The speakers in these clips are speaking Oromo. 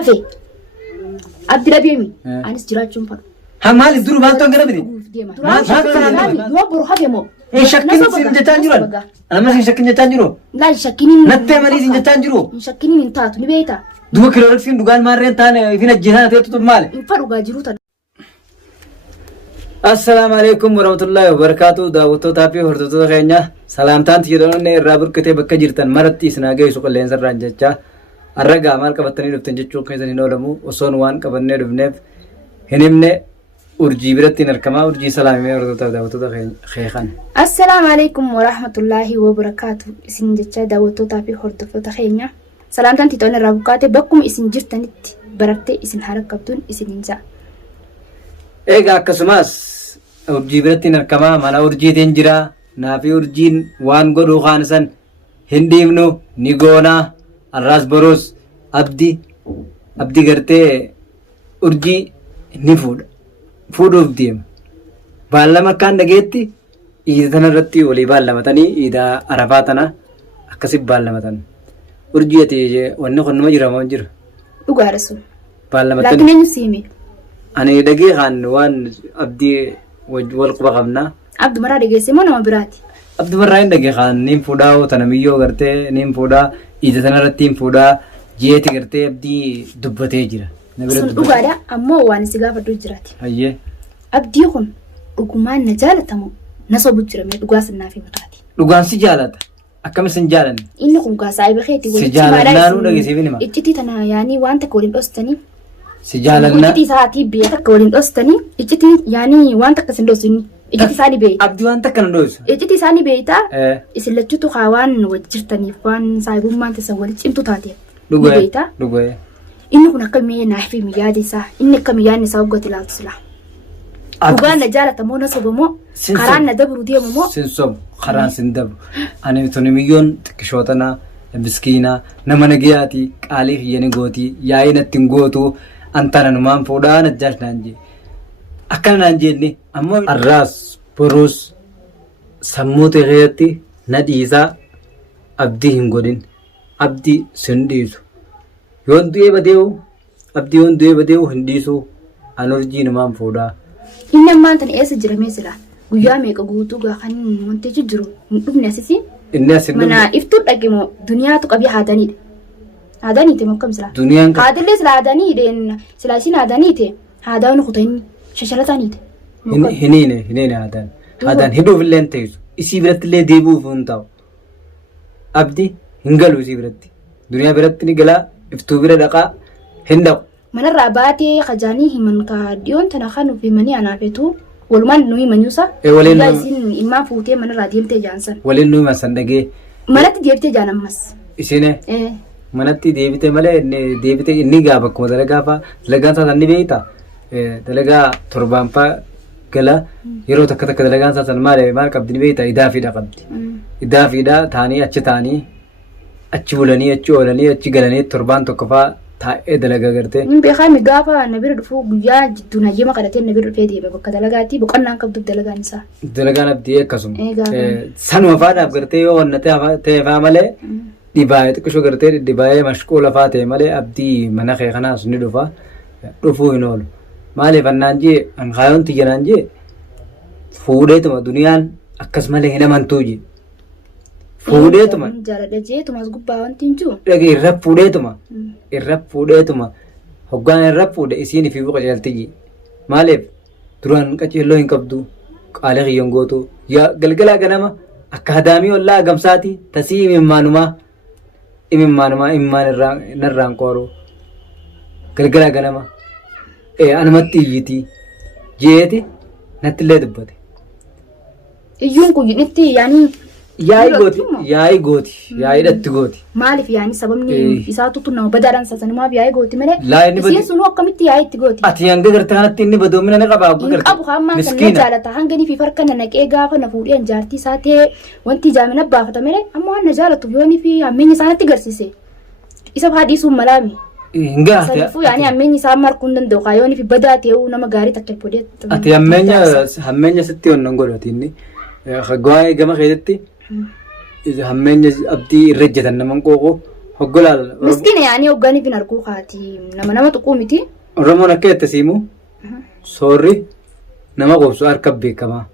Afi. Abdi Rabiimi. Anis jiraachuun fa'a. Hammaali duru maaltu hanga namni? Yoo boru hafe moo? Shakkiin sin jechaan jiru. Anamma sin shakkiin jechaan jiru. Laal shakkiniin. Nattee malii sin jechaan jiru. Shakkiniin hin taatu ni beektaa? Duba kiloolksiin dhugaan maarreen taane ifin ajjeesaan ta'etu maali? Hin fa dhugaa jiru tan. Assalamu alaikum warahmatullahi wabarakatuh. Daawwattootaa fi hordoftoota keenya salaamtaan jedhamne irraa burqitee bakka jirtan maratti isin geessu qilleensa irraan jecha arragaa maal qabattanii dhuftan jechuun keessan hin oolamu osoon waan qabannee dhufneef hin himne urjii biratti hin argamaa urjii salaamee hordoftoota daawwattoota keekan. Assalamu alaikum warahmatullahi wabarakatuh. Isin jecha daawwattootaa fi hordoftoota keenya salaamtaan titoon irraa bukaate bakkuma isin jirtanitti barattee isin harkabtuun isin hinsa. Egaa akkasumas urjii biratti hin argamaa mana urjiitiin jira naafi urjiin waan godhuu kaan san hin dhiibnu ni goonaa arraas boros abdi gartee urjii ni fuudhuuf deema baallama akkaan dhageetti iida tana irratti walii baallamatanii iida arafaa tana akkasitti baallamatan urjii ati wanni qonnuma jira moo jira dhugaadha sun baallamatanii laakiin eenyu siime ani dhagee kaan waan abdii wal quba qabna abdu maraa dhageesse moo nama biraati abdu maraa hin dhagee kaan niin fuudhaa tana miyyoo gartee niin fuudhaa iida tana irratti hin fuudhaa jeeti gartee abdii dubbatee jira sun dhugaadha ammoo waan si gaafadhu jiraati hayyee abdii kun dhugumaan na jaalatamu na sobu jira mee dhugaa sinnaaf himataati dhugaan si jaalata akkamis hin jaalanne inni kun gaa saayiba keetii si jaalannaan dhageessiif hima iccitii tana yaanii waan takka waliin dhostanii si jaalannaa iccitii isaatii biyya takka waliin dhostanii iccitii yaanii waan takka sin dhostanii iccitii isaanii beeyta abdii waan takka na dho'isu iccitii isaanii beeyta isin lachuutu haa waan wajjirtaniif waan saayibummaan tasan walitti cimtu taate dhugee inni kun akka mi'a naaf himi yaada isaa inni akka mi'aan isaa hoggate ilaaltu sila dhugaan na jaalatamoo na sobamoo karaan na dabru deemamoo sin sobu karaan sin dabru ani tuni miyyoon xiqqishootanaa miskiinaa nama nagayaati qaalii hiyyani gootii yaa'ii natti hin gootu antana numaan fuudhaa na jaalnaan jee akkana naan jenne ammoo arraas boruus sammuu ta'eetti na dhiisaa abdii hin godhin abdii sin dhiisu yoon du'ee badeewu abdii yoon du'ee badeewu hin dhiisu an urjii numaan fuudhaa. Inni ammaan tana eessa jiramee sila guyyaa meeqa guutuu gaafa wantichi jiru hin dhufne asisi inni asin mana iftuu dhaqimoo duniyaatu qabii haadaniidha. Haadaniite mokkam sila duniyaan haadillee sila haadaniidha sila isin haadaniite haadaan kuta inni shashalataniite. Hiniine haadaan hidhuuf illee hin ta'isu isii biratti illee deebi'uuf hin ta'u abdii hin galu isii biratti duniyaa biratti ni galaa iftuu bira dhaqaa hin dhaqu. Manarraa baatee kajaanii himan kaadhiyoon tana kan nuuf himanii anaafetu walumaan nu himanyuusa guyyaa isin ilmaan fuutee manarraa deemtee jaansan waliin nu himan san dhagee manatti deebitee jaan ammas isine manatti deebite malee deebite inni gaa bakkuma dalagaan isaa ni beekta dalagaa torbaanfaa gala yeroo takka dalagaan isaa maal qabdi ni beekta idaa fiidha qabdi idaa fiidha taanii achi bulanii achi oolanii achi galanii torbaan tokkoffaa taa'ee dalagaa gartee. Inni beekaan gaafa na bira dhufu guyyaa jidduu na jima kadhatee na bira dhufee deeme bakka dalagaatti boqonnaan qabduuf dalagaan isaa. Dalagaan abdii akkasuma. Sanuma faadhaaf gartee yoo wanna ta'e faa malee dhibaayee xiqqishoo gartee dhibaayee mashquula faa ta'e malee abdii mana kee kanaas ni dhufa dhufuu hin oolu. Maaliif annaan jee hankaayoon tiyyanaan jee fuudheetuma duniyaan akkas malee hin amantuu jee. Fuudheetuma jaaladha jeetumas gubbaa wanti hin jiru dhagee irra fuudheetuma hoggaan irra fuudhe isiin fi buqa caaltiyyi maaliif duraan qaceelloo hin qabdu qaalee kiyyan gootu yaa galgalaa ganama akka hadaamii ollaa gamsaati tasii imimmaan narraan qooroo galgalaa ganama anumatti iyyiti jeeti natti illee dubbate iyyuun kun itti yaanii yaa'ii gooti yaa'iidhatti gooti maaliif yaa'anii sababni isaa tuttu nama badaadhaan saasanimaaf yaa'ii gooti malee isiin sunuu akkamitti yaa'ii itti gooti ati hanga garte kanatti inni badoomina na qabaa hin qabu hammaan kan na jaalata hanga ni fi farka na naqee gaafa na fuudheen jaartii isaa ta'e wanti jaamina baafata malee amma waan na jaalatuuf yoonii fi hammeenya isaanitti garsiise isa haadhiisuun malaami sadiifuu yaa'anii hammeenyi isaa markuu hin danda'u kaayoonii fi badaa ta'uu nama gaarii takka bodee ati hammeenya sitti wannan godhati inni gama keessatti hammeenya abdii irra ejjetan naman qooqoo Hoggolaal. Miskiina yaanii hoggaanii fi narkuu kaati nama tuquu miti. Oromoon akka itti siimu soorri nama qobsu harka beekamaa.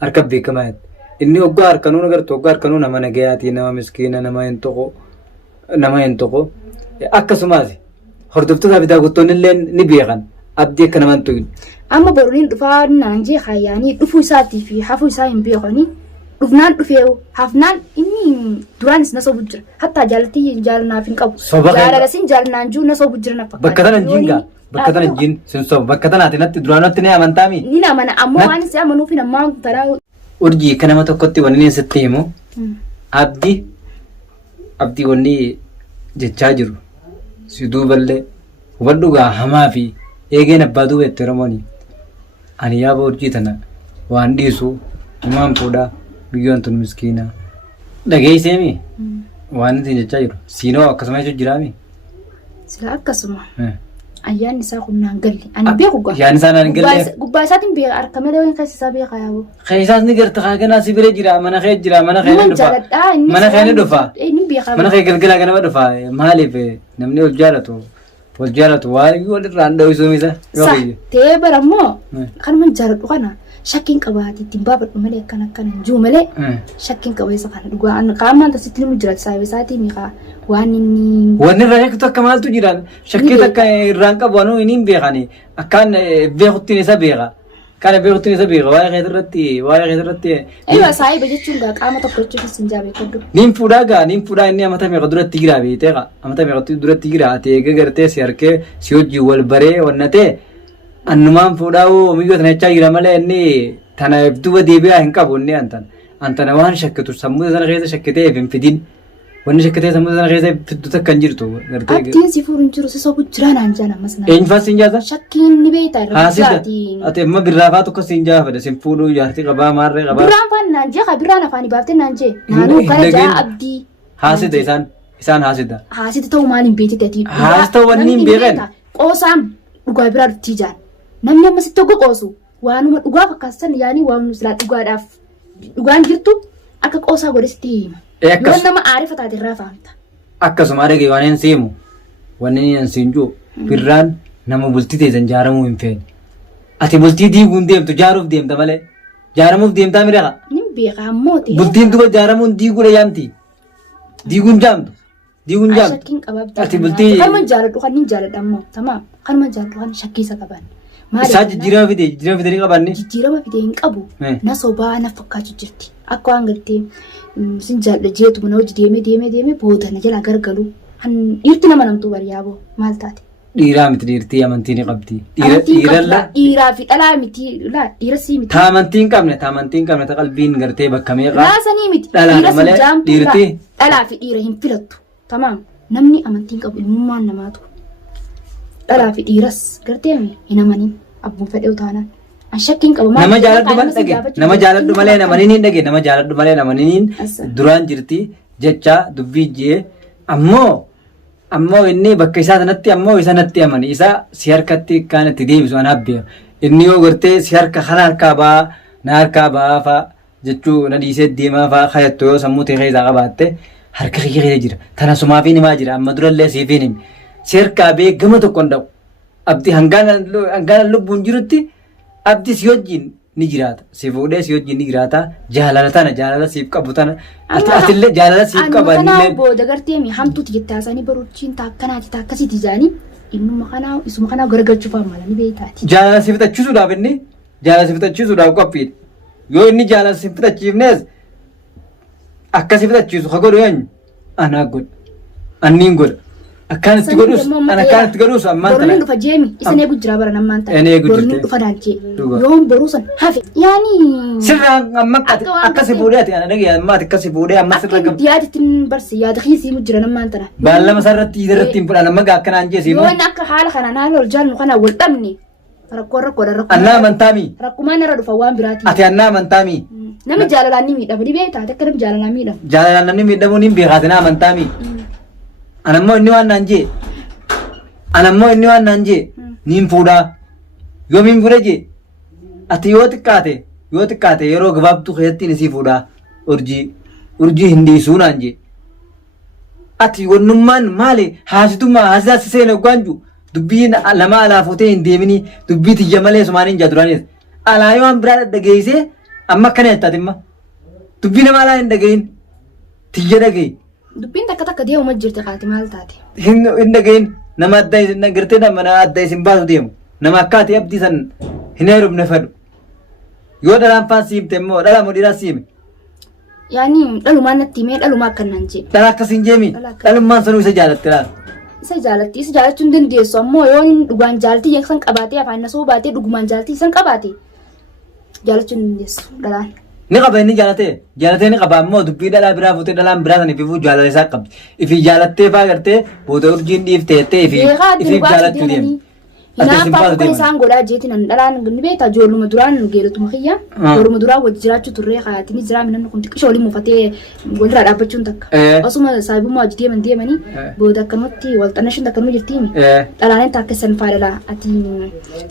Harka beekamaa inni hoggaa harkanuu agartu hoggaa harkanuu nama nagayaati nama miskiina nama hin tokko akkasumas hordoftoota fi daawwattoonni illee ni beekan abdii akka namaan tuqin. Amma boruun dhufaa naan jee hayyaanii dhufuu isaatii fi hafuu isaa hin beekanii dhufnaan dhufee hafnaan inni duraanis na sobu jira hatta jaalattii jaalanaaf hin qabu jaalalasin jaalanaan jiru na sobu jira na fakkaata. Bakka tana jingaa bakka tana jin sin sobu bakka tanaati natti duraanatti ni amantaami. Ni amana ammoo waan isa amanuuf namaa taraa. Urjii kana nama tokkotti wanni ni sitti himu abdii wanni jechaa jiru si duuballee hubadhugaa hamaa fi eegeen abbaa duubetti Oromooni ani yaaba urjii tana waan dhiisu himaan fuudhaa biyyoon tun miskiina dhageesseemi waan itti jechaa jiru siinoo akkasuma jechuun jiraami. Sila akkasuma ayyaanni isaa humnaan galle ani beeku gaa ayyaanni isaa naan galle gubbaa isaatiin beeka harka malee waan keessa isaa beeka yaaboo keessaas ni garta haaganaa si bira jira mana kee jira mana kee ni dhufa mana kee ni dhufa mana kee galgalaa ganama dhufa maaliif namni ol jaalatu waan walirraan dhawisuun isa yoo kiyya ta'ee barammoo kanuma jaaladhu kana shakkiin qabaati ittiin baafadhu malee akkana jiru malee shakkiin qabeessa kana dhugaa qaamaan tasitti ni jiraatu saayibee isaatii miiqaa waan inni wanni irraa shakkii akka maaltu jira shakkii akka irraan qabu anuu hin beekani akkaan beekuttiin isa beeka kana beekuttiin isa beeka waa'ee keetirratti eeyyama saayibee jechuun gaa qaama tokko jechuun sin jaabee koddu niin fuudhaa inni amata meeqa duratti jira beeteeqa amata meeqa duratti jira ati eega gartee si harkee si hojii wal baree wannatee annumaan fuudhaa'uu omiyyoo tana jechaa jira malee inni tana duuba deebi'aa hin qabu inni antana waan shakkitu sammuu sana keessa shakkitee hin fidin wanni shakkitee sammuu sana keessa fiddu takka hin jirtu gartee abdiin si fuudhuun jiru si sobu jiraan aan jaan ammas na eenyufaa siin jaata shakkiin ni beektaa irra jaatiin ati amma birraafaa tokko siin jaafadha siin fuudhuu jaartii qabaa maarree qabaa birraan faan naan jee birraan afaanii baaftee naan jee naanuu kana jaa abdii haasita isaan haasita ta'uu maaliin beektii haasita wanni hin beekan qoosaan dhugaa biraa dhuftii jaan namni ammasitti hogga qoosu waanuma dhugaa fakkaatan yaanii waanuma silaa dhugaadhaaf dhugaan jirtu akka qoosaa godhesitti hima yoo nama aarifa taate irraa faamta. Akkasuma dhagee waan hin seemu wanni hin siinjuu birraan nama bultii teessan jaaramuu hin feene ati bultii diiguun deemtu jaaruuf deemta malee jaaramuuf deemtaa miidhaga. Ni beeka ammoo ta'e. Bultiin duba jaaramuun diiguudha yaamti diiguun jaamtu. Ati bultii. Kanuma jaaladhu kan hin jaaladhu ammoo tamaam kanuma jaaladhu kan shakkiisa qaban. Isaa jijjiirama fidanii qabanne. Jijjiirama fidee hin qabu. Na sobaa na fakkaatu jirti. Akka waan gartee sin jaalladha jeetu mana hojii deemee booda na jala gargalu. Dhiirti nama namtuu bariyaaboo maal taate? Dhiiraa miti dhiirtii amantii ni qabdi. Dhiiraa fi dhalaa miti dhiirasii miti. Taamantii hin qabne ta qalbiin gartee bakka meeqa. Raasanii miti. Dhalaa malee dhiirtii. Dhalaa fi dhiira hin filattu. Tamaam namni amantii hin qabu ilmummaan namaatu. Dhalaa fi dhiiras gartee hin amanin abbuun fedhee utaanaan. Shakkiin qabu maal nama jaaladhu malee dhage nama jaaladhu malee namaniin hin dhage nama jaaladhu malee namaniin duraan jirti jecha dubbii jee ammoo inni bakka isaa sanatti ammoo isa natti amani isa si harkatti kaan itti deebisu an habbeeya inni yoo gartee si harka kana harkaa ba'aa na harkaa ba'aa fa'a jechuu na dhiisee deemaa fa'a kayattu yoo sammuu ta'e keessaa qabaatte harka kiyya keessa jira tana sumaafii himaa jira amma durallee siifii himi si harkaa bee gama tokko hin dhaqu abdii hangaana lubbuun jirutti abdii si wajjin ni jiraata si fuudhee si wajjin ni jiraata jaalala tana jaalala siif qabu tana atillee jaalala siif qaban illee booda gartee hamtuuti jettaasanii baruuchiin taakkanaati taakkasiiti jaanii isuma kanaa garagalchuuf ammalanii beektaati. Jaalala si fixachiisuudhaaf inni jaalala si fixachiisuudhaaf qophiidha yoo inni jaalala si fixachiifnees akka si fixachiisu ka godhu eenyu anaa godha anniin godha. Akkaan itti godhus ammaan tana. Boruun dhufa jeemi isin eegu jira bara nammaan tana. Boruun dhufa daalchee yoon boruu san hafe yaani. Sirraan amma akkasi fuudhee ati ana dhagee ammaati akkasi fuudhee amma sirra gabu. Akka yaadatiin barsi yaada hiisii mu jira nammaan tana. Baallama sarratti irratti hin fudhan amma akkanaan jeesi. Yoon akka haala kanaan haala ol jaallu kana wal dhabne rakkoodha rakkoo. Annaa amantaami. Rakkumaan irra dhufa waan biraati. Ati annaa amantaami. Namni jaalalaan ni miidhamu ni beektaa akka namni jaalalaan miidhamu. Jaalalaan namni miidhamu ni beekaati naa amantaami. Anammoo inni waan naan jee niin fuudhaa yoo min fuudhe jee ati yoo xiqqaate yeroo gabaabtuu keessatti ni sii fuudhaa urjii hin dhiisuu naan jee ati wannummaan maali haasituma haasiseen ogwaanju dubbiin lama alaafotee hin deemini dubbii tiyya malee sumaaniin jaaduraanis alaa yoo an biraa dhageessee amma akkana jettaatimma dubbii nama alaa hin dhagahin tiyya dhagahi. Dubbiin takka deemuma jirti kaati maal taate? Hin dhagahin nama adda isin gartee nama adda isin baasu deemu nama akkaati abdii san hin heerumne fedhu yoo dhalaan faan siimte immoo dhala mudhiidhaa siime. Yaani dhalumaan natti himee dhalumaa akkanaan jee. Dhala akkasiin jeemi dhalummaan sanuu isa jaalatte laala. Isa jaalachuun dandeessu ammoo yoo dhugaan jaaltii san qabaatee afaan nasoo baatee dhugumaan jaaltii san qabaate jaalachuun dandeessu dhalaan. Ni qaba inni jaalatee ni qaba ammoo dubbii dhalaa biraa fuutee dhalaan biraa san ififuu jaalala isaa qabdi. Ifi jaalattee faa gartee booda urjiin dhiiftee ifi jaalachuu deemti. Hinaaffaa kan isaan godhaa jeetiin an dhalaan ni beektaa ijoolluma duraan geelotuma kiyya ijoolluma duraan wajji jiraachuu turree kaayatanii jiraa minanni kun xiqqisha waliin mufatee walirraa dhaabbachuun takka. Osuma saayibummaa wajji deemanii booda akkanumatti walxannashuun akkanuma jirtiimi. Dhalaan takka san faadala ati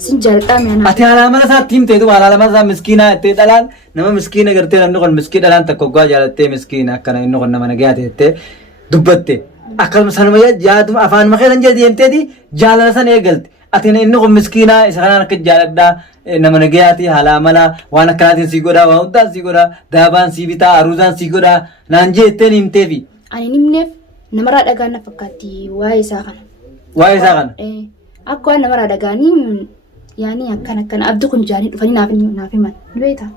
sin jaaladhaa mi'ana. Ati haala mana isaatti himteetu haala mana isaa miskiinaa jettee dhalaan nama miskiina gartee namni kun miskii dhalaan takka oggaa jaalattee miskiina akkana inni kun nama nagayaa jettee dubbatte akkasuma sanuma yaaduma afaan makee san jee deemteeti jaalala san eegalte. Ati inni kun miskiinaa isa kanaan akka jaaladhaa nama nagayaati haala amala waan akkanaatiin sii godhaa waan hundaan sii godhaa daabaan sii bitaa aruusaan sii godhaa naan jettee ni himteefi. Ani nimneef namarraa dhagaan na fakkaatti waa'ee isaa kana. Waa'ee isaa kana? Akka waan namarraa dhagaanii yaani akkana abdii kun jaanii dhufanii naaf himan ni beektaa?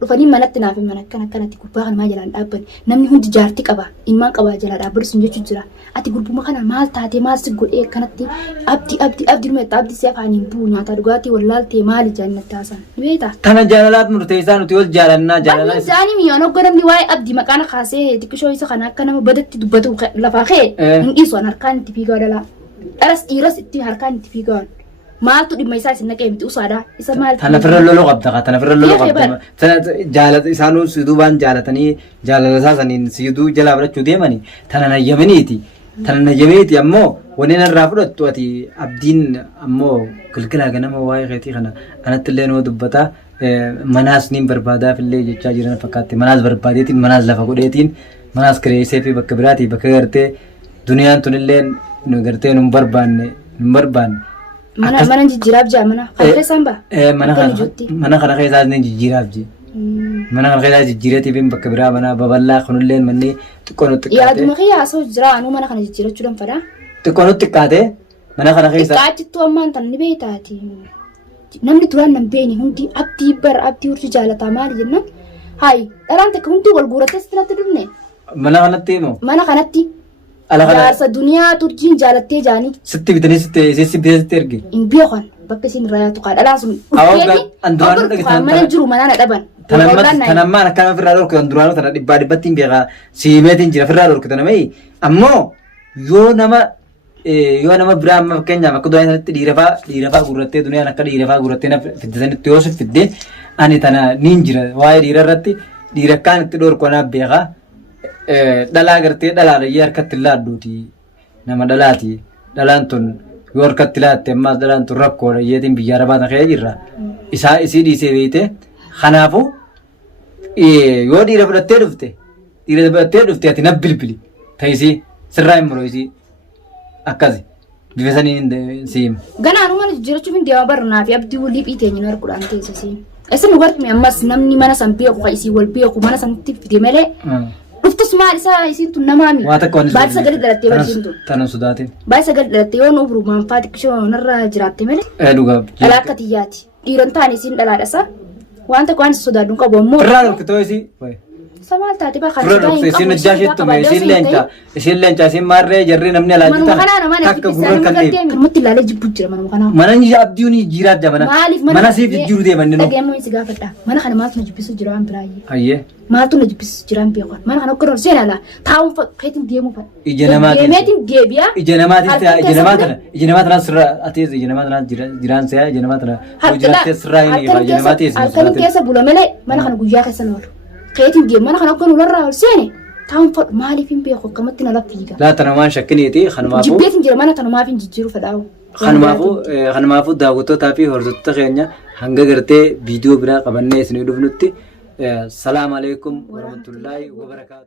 Dhufanii manatti naaf himan akkanatti gubbaa kana maa jalaan dhaabban namni hundi jaartii qaba ilmaan qabaa jalaa dhaabbatu sun jechuun jira. Ati gurbuma kana maal taatee maal si godhee kanatti abdii dhumetta abdii si afaaniin buu nyaata dhugaatii wallaaltee maali jaannatti haasan ni beektaa? Tana jaalalaat murteessaa nuti wal jaalannaa jaalalaa. Banni isaanii mi'aan ogganamni waa'ee abdii maqaan kaasee xiqqishoo isa kana akka nama badatti dubbatu lafaa kee hin dhiisu an harkaan itti fiigaa dhalaa. Dharas dhiiras itti harkaan itti fiigaa. Maaltu dhimma isaa isin naqee miti usaadhaa isa maal tana firra loloo qabda tana firra loloo qabda tana jaalata isaanuu siduubaan jaalatanii jaalala isaa saniin siduu jalaa fudhachuu deemanii tana nayyamaniiti ammoo waneen irraa fudhattu ati abdiin ammoo gilgilaa ganama waa'ee keetii kana anatti illee noo dubbata manaas niin barbaadaaf illee jechaa jiran fakkaatti manaas barbaadeetiin manaas lafa godheetiin manaas kireessee fi bakka biraatii bakka gartee duniyaan tun illee nu gartee nun barbaanne. Mana jijjiiraaf jaa mana kana keessaan baa? Mana kana keessaa ni jijjiiraaf jee. Mana kana keessaa jijjiireetiif bakka biraa mana babal'aa kunillee manni xiqqoo nutti xiqqaate. Yaaduma kiyyaa asoo jira anuu mana kana jijjiirachuu danfadhaa. Xiqqoo nutti xiqqaate mana kana keessaa. Xiqqaachittuu ammaan tan ni beektaati. Namni duraan nan beeni hundi abdii urjii jaalataa maali jennaan? Haayi dharaan takka hundi wal guurattee sitti dhufne. Mana kanatti moo? Mana kanatti. Jaarsa duniyaa turjiin jaalattee jaanii. Sitti bitanii sitti erge. Hin beekan bakka isin irraa yaatu kaa dhalaan sun. Mana jiru manaa na dhaban. Tanammaan akkana ofirraa dhorku kan duraanuu tana dhibbatti hin beekaa siimeetiin jira ofirraa dhorku tana mayi ammoo yoo nama biraa amma fakkeenyaaf akka duraan sanatti dhiirafaa gurrattee duniyaan akka dhiirafaa gurrattee na fiddisanitti yoo si fiddee ani tana niin jira waa'ee dhiira irratti dhiirakkaan itti dhorku anaaf beekaa. Dhalaa gartee dhalaalayyee harkatti laadduuti nama dhalaati dhalaan tun yoo harkatti laatte ammaas dhalaan tun rakkoodha yeetiin biyya arabaa tan ka'ee jirra isii dhiisee beeyte kanaafu yoo dhiira fudhattee dhufte ati nab bilbili ta'isii sirraa hin muroo isii akkasi bifa sanii siima. Ganaanuu mana jijjiirachuuf hin deema barnaa fi abdii walii dhiiteenya nu arguudhaan teessa siima. Isin nu bartume ammas namni mana san beeku ka isii wal beeku mana sanitti fide malee. Dhuftus maal isaa isiin tun namaami. Baay'ee sagalee dhalattee barsiin tun. Tanan sodaatiin. Baay'ee sagalee dhalattee yoo nuuf ruumaan faa xiqqishoo narra jiraatte malee. Dhugaa. Dhalaa akka xiyyaati. Dhiiran taane isiin dhalaadhasa. Waan tokko waan isa sodaadhuun qabu ammoo. Irraa dhorkitoo isii. Samaal taate baa kan sidaa hin qabu. Isiin leenca isiin maarree jarree namni alaa jitaa. Manuma kanaa nama akka gurra kan ta'e. Kanumatti ilaalee jibbu jira manuma kanaa. Mana abdiin jijjiiraa adda mana. Mana siif jijjiiru deeman ni. Dhageemmoo si gaafadha. Mana kana maaltu na jibbisu jira waan biraayyee. Ayyee. Maaltu na jibbisu jira waan beekan. Mana kana akka dorseen alaa taa'uun fakkeetiin deemuu fa'a. Ija namaatiin. Deemeetiin deebi'a. Ija namaatiin sirraa atees ija namaatiin jiraan se'a ija namaatiin hojjetee sirraa hin eegaa ija namaatiin. Halkan keessa bula malee mana kana guyyaa keessa oolu. Keetiin deemu mana kana akka nularraa ol seene taa'uun fadhu maaliif hin beeku akkamatti na laffiiga. Laata namaan shakkiniiti kanumaafu. Jibbeetiin jira mana tanumaaf hin jijjiiru fedhaawu. Kanumaafu daawwattoota fi hordoftoota keenya hanga gartee viidiyoo biraa qabannee isin dhufnutti salaamu alaikum warahmatullaahi wabarakaatu.